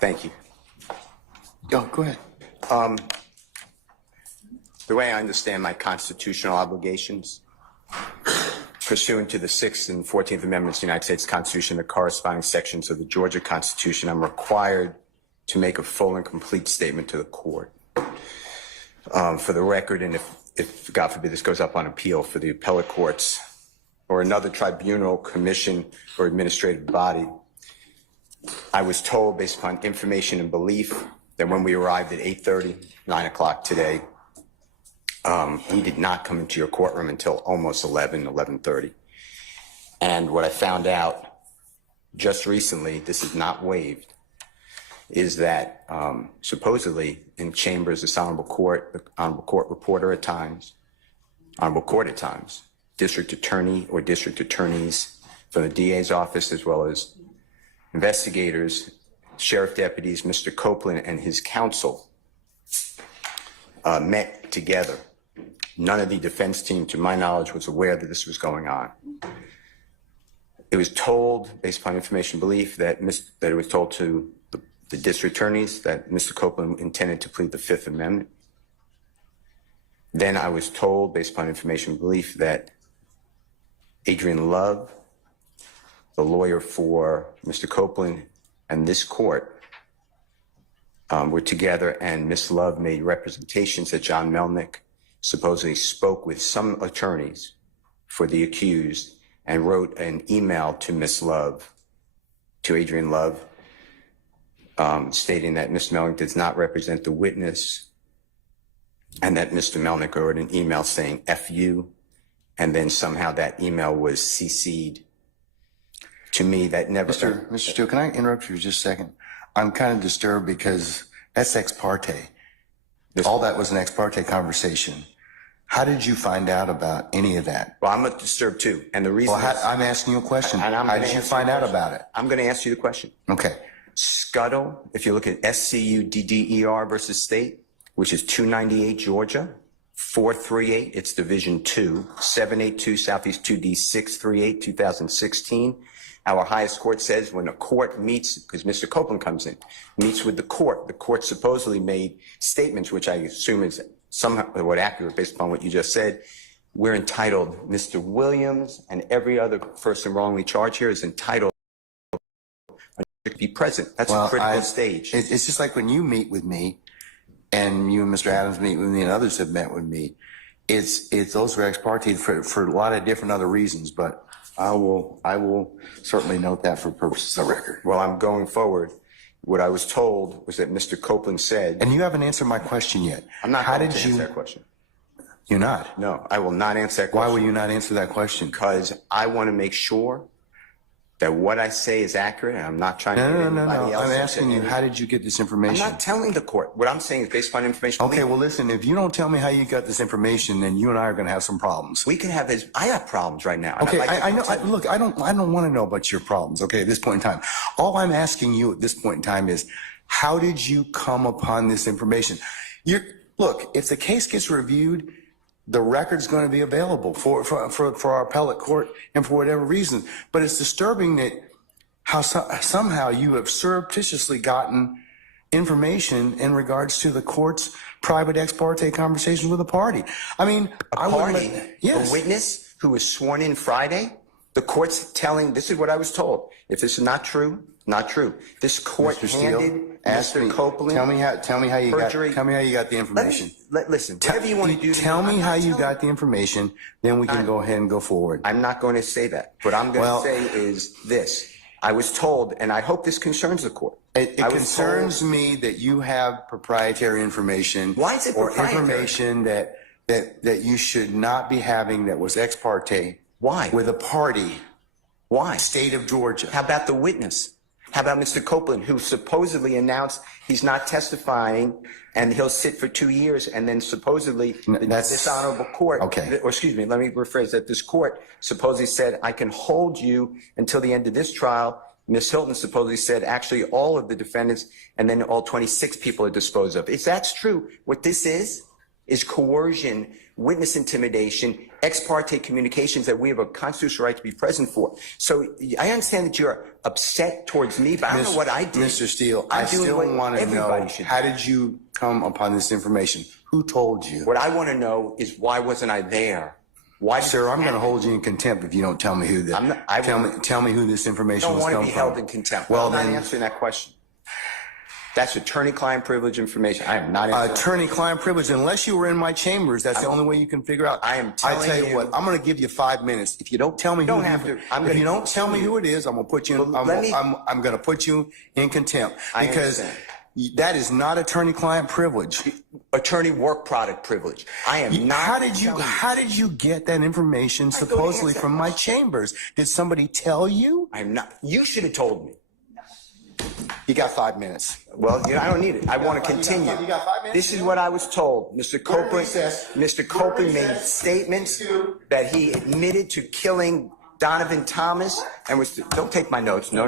Thank you. Oh, go ahead. The way I understand my constitutional obligations, pursuant to the 6th and 14th Amendments of the United States Constitution, the corresponding sections of the Georgia Constitution, I'm required to make a full and complete statement to the court. For the record, and if God forbid this goes up on appeal for the appellate courts or another tribunal, commission, or administrative body, I was told, based upon information and belief, that when we arrived at 8:30, 9 o'clock today, we did not come into your courtroom until almost 11:30. And what I found out just recently, this is not waived, is that supposedly in chambers, this honorable court reporter at times, honorable court at times, district attorney or district attorneys from the DA's office, as well as investigators, sheriff deputies, Mr. Copeland and his counsel met together. None of the defense team, to my knowledge, was aware that this was going on. It was told, based upon information and belief, that it was told to the district attorneys that Mr. Copeland intended to plead the Fifth Amendment. Then I was told, based upon information and belief, that Adrian Love, the lawyer for Mr. Copeland, and this court were together, and Ms. Love made representations that John Melnick supposedly spoke with some attorneys for the accused and wrote an email to Ms. Love, to Adrian Love, stating that Mr. Melnick does not represent the witness, and that Mr. Melnick wrote an email saying F you, and then somehow that email was CC'd to me. That never... Mr. Steele, can I interrupt you just a second? I'm kind of disturbed because that's ex parte. All that was an ex parte conversation. How did you find out about any of that? Well, I'm disturbed too. And the reason I'm asking you a question. How did you find out about it? I'm going to ask you the question. Okay. Scuttle, if you look at SCUDDER versus State, which is 298 Georgia, 438, it's Division 2, 782 Southeast 2D 638, 2016. Our highest court says when a court meets, because Mr. Copeland comes in, meets with the court supposedly made statements, which I assume is somewhat accurate based upon what you just said. We're entitled, Mr. Williams and every other person wrongly charged here is entitled to be present. That's a critical stage. It's just like when you meet with me, and you and Mr. Adams meet with me, and others have met with me. It's those are ex parte for a lot of different other reasons, but I will certainly note that for purposes of record. Well, I'm going forward. What I was told was that Mr. Copeland said... And you haven't answered my question yet. I'm not going to answer that question. You're not? No, I will not answer that question. Why will you not answer that question? Because I want to make sure that what I say is accurate, and I'm not trying to... No. I'm asking you, how did you get this information? I'm not telling the court. What I'm saying is based upon information... Okay, well, listen, if you don't tell me how you got this information, then you and I are going to have some problems. We can have... I have problems right now. Okay, I know. Look, I don't want to know about your problems, okay, at this point in time. All I'm asking you at this point in time is, how did you come upon this information? Look, if the case gets reviewed, the record's going to be available for our appellate court and for whatever reason. But it's disturbing that how somehow you have surreptitiously gotten information in regards to the court's private ex parte conversations with a party. I mean, yes. A witness who was sworn in Friday, the court's telling, this is what I was told. If this is not true, not true. This court handed Mr. Copeland. Tell me how you got the information. Listen, whatever you want to do. Tell me how you got the information, then we can go ahead and go forward. I'm not going to say that. What I'm going to say is this. I was told, and I hope this concerns the court. It concerns me that you have proprietary information. Why is it proprietary? Or information that you should not be having that was ex parte. Why? With a party. Why? State of Georgia. How about the witness? How about Mr. Copeland, who supposedly announced he's not testifying and he'll sit for 2 years, and then supposedly this honorable court, or excuse me, let me rephrase that, this court supposedly said, I can hold you until the end of this trial. Ms. Hilton supposedly said, actually, all of the defendants and then all 26 people are disposed of. If that's true, what this is is coercion, witness intimidation, ex parte communications that we have a constitutional right to be present for. So I understand that you're upset towards me, but I don't know what I did. Mr. Steele, I still want to know, how did you come upon this information? Who told you? What I want to know is why wasn't I there? Why, sir? I'm going to hold you in contempt if you don't tell me who tell me who this information was coming from. I don't want to be held in contempt. Well, I'm not answering that question. That's attorney-client privilege information. I am not answering attorney-client privilege. Unless you were in my chambers, that's the only way you can figure out. I tell you what, I'm going to give you 5 minutes. If you don't tell me if you don't tell me who it is, I'm going to put you in, I'm going to put you in contempt because that is not attorney-client privilege. Attorney work product privilege. I am not. How did you get that information supposedly from my chambers? Did somebody tell you? I'm not. You should have told me. You got 5 minutes. Well, I don't need it. I want to continue. You got 5 minutes? This is what I was told. Mr. Copeland made statements that he admitted to killing Donovan Thomas and was. Don't take my notes. No.